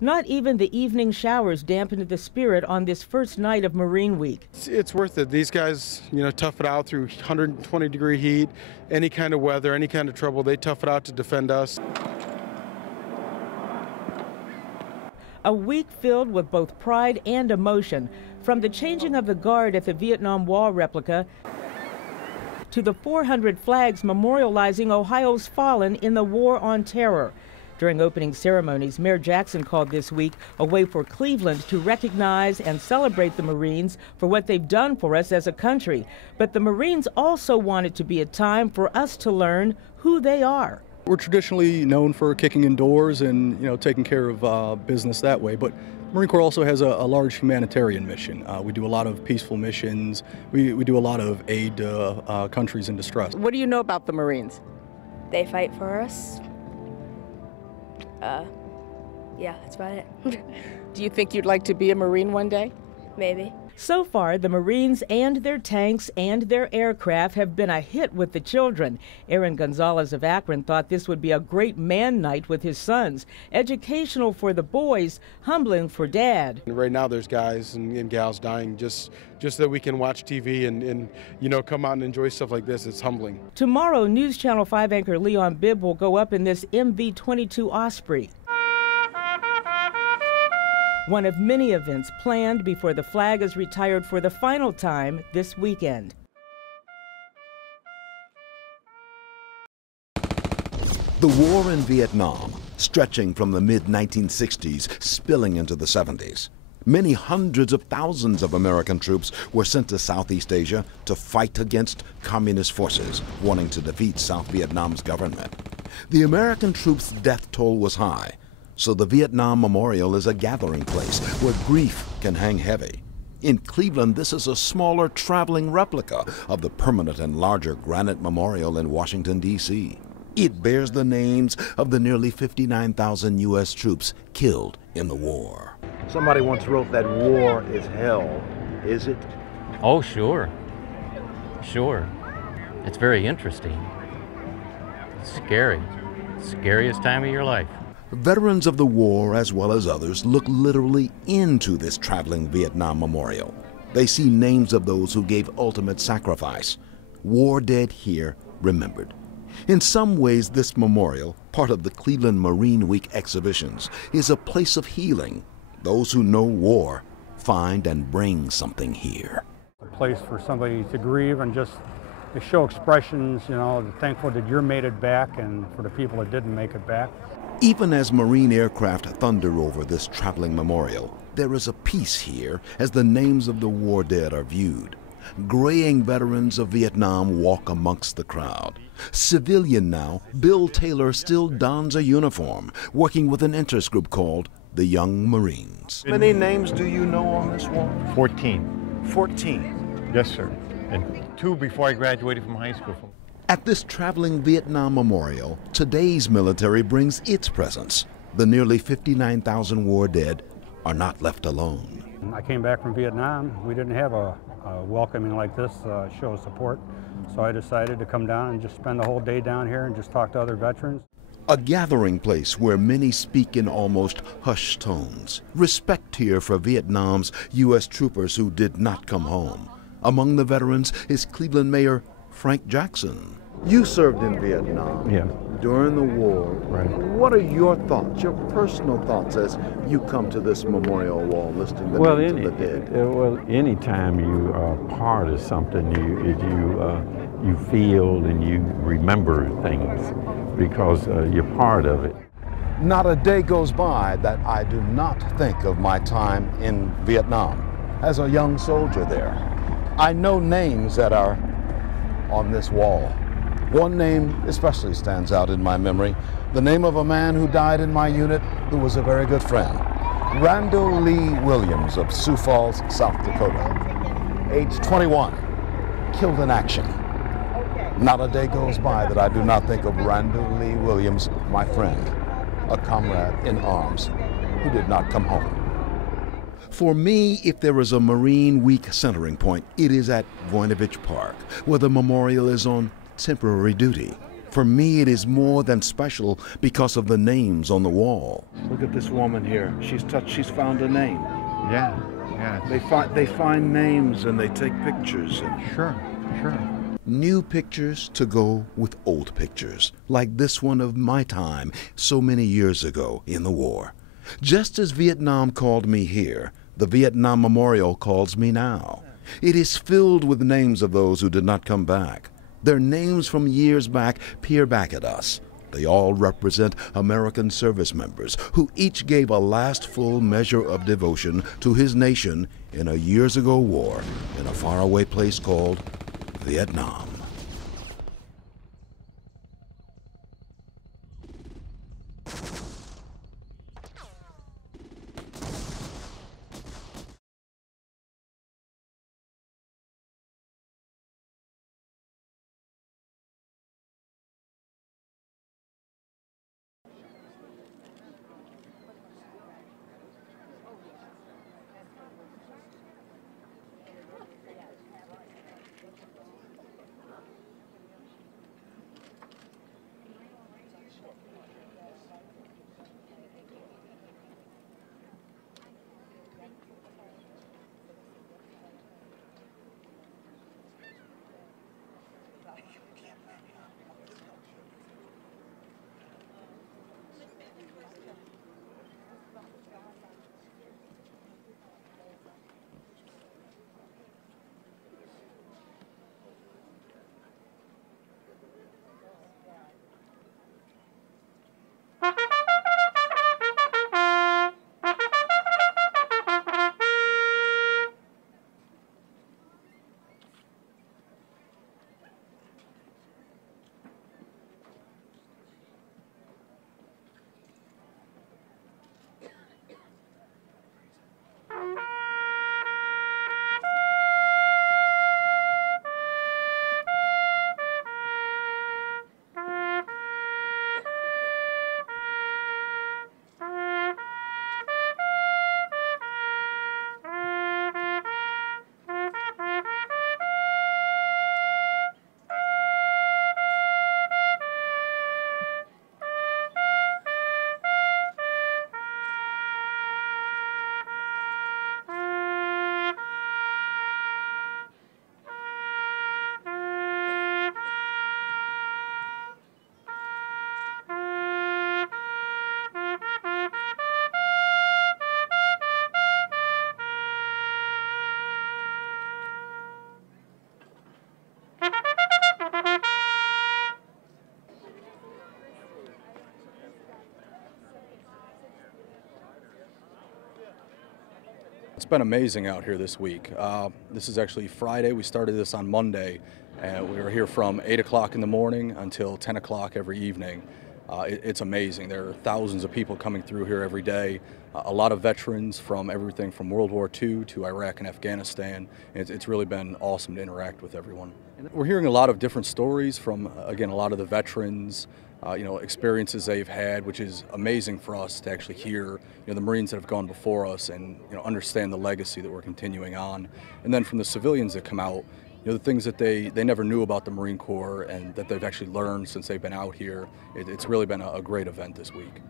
Not even the evening showers dampened the spirit on this first night of Marine Week. It's worth it. These guys, tough it out through 120-degree heat, any kind of weather, any kind of trouble. They tough it out to defend us. A week filled with both pride and emotion, from the changing of the guard at the Vietnam Wall replica to the 400 flags memorializing Ohio's fallen in the War on Terror. During opening ceremonies, Mayor Jackson called this week a way for Cleveland to recognize and celebrate the Marines for what they've done for us as a country. But the Marines also want it to be a time for us to learn who they are. We're traditionally known for kicking indoors and taking care of business that way, but the Marine Corps also has a large humanitarian mission. We do a lot of peaceful missions. We do a lot of aid to countries in distress. What do you know about the Marines? They fight for us. Yeah, that's about it. Do you think you'd like to be a Marine one day? Maybe. So far, the Marines and their tanks and their aircraft have been a hit with the children. Aaron Gonzalez of Akron thought this would be a great man night with his sons. Educational for the boys, humbling for Dad. Right now there's guys and gals dying just that we can watch TV and come out and enjoy stuff like this. It's humbling. Tomorrow, News Channel 5 anchor Leon Bibb will go up in this MV-22 Osprey. One of many events planned before the flag is retired for the final time this weekend. The war in Vietnam, stretching from the mid-1960s, spilling into the 70s. Many hundreds of thousands of American troops were sent to Southeast Asia to fight against communist forces wanting to defeat South Vietnam's government. The American troops' death toll was high, so the Vietnam Memorial is a gathering place where grief can hang heavy. In Cleveland, this is a smaller traveling replica of the permanent and larger granite memorial in Washington, D.C. It bears the names of the nearly 59,000 U.S. troops killed in the war. Somebody once wrote that war is hell. Is it? Oh, sure. Sure. It's very interesting. It's scary. Scariest time of your life. Veterans of the war, as well as others, look literally into this traveling Vietnam memorial. They see names of those who gave ultimate sacrifice. War dead here, remembered. In some ways, this memorial, part of the Cleveland Marine Week exhibitions, is a place of healing. Those who know war find and bring something here. A place for somebody to grieve and just to show expressions, thankful that you made it back and for the people that didn't make it back. Even as Marine aircraft thunder over this traveling memorial, there is a peace here as the names of the war dead are viewed. Graying veterans of Vietnam walk amongst the crowd. Civilian now, Bill Taylor still dons a uniform, working with an interest group called the Young Marines. How many names do you know on this wall? 14. 14? Yes, sir. And 2 before I graduated from high school. At this traveling Vietnam memorial, today's military brings its presence. The nearly 59,000 war dead are not left alone. I came back from Vietnam. We didn't have a welcoming like this show of support, so I decided to come down and just spend the whole day down here and just talk to other veterans. A gathering place where many speak in almost hushed tones. Respect here for Vietnam's U.S. troopers who did not come home. Among the veterans is Cleveland Mayor Frank Jackson. You served in Vietnam. Yeah. During the war. Right. What are your thoughts, your personal thoughts, as you come to this memorial wall listing the names of the dead? Well, anytime you are part of something, you feel and you remember things because you're part of it. Not a day goes by that I do not think of my time in Vietnam. As a young soldier there, I know names that are on this wall. One name especially stands out in my memory, the name of a man who died in my unit who was a very good friend. Randall Lee Williams of Sioux Falls, South Dakota. Age 21, killed in action. Not a day goes by that I do not think of Randall Lee Williams, my friend, a comrade in arms who did not come home. For me, if there is a Marine Week centering point, it is at Voinovich Park, where the memorial is on temporary duty. For me, it is more than special because of the names on the wall. Look at this woman here. She's found a name. Yeah. They find names and they take pictures. Sure. New pictures to go with old pictures, like this one of my time so many years ago in the war. Just as Vietnam called me here, the Vietnam Memorial calls me now. It is filled with names of those who did not come back. Their names from years back peer back at us. They all represent American service members who each gave a last full measure of devotion to his nation in a years ago war in a faraway place called Vietnam. It's been amazing out here this week. This is actually Friday. We started this on Monday, and we were here from 8 o'clock in the morning until 10 o'clock every evening. It's amazing. There are thousands of people coming through here every day. A lot of veterans from everything from World War II to Iraq and Afghanistan. It's really been awesome to interact with everyone. We're hearing a lot of different stories from, again, a lot of the veterans, experiences they've had, which is amazing for us to actually hear, the Marines that have gone before us and, understand the legacy that we're continuing on. And then from the civilians that come out, the things that they never knew about the Marine Corps and that they've actually learned since they've been out here. It's really been a great event this week.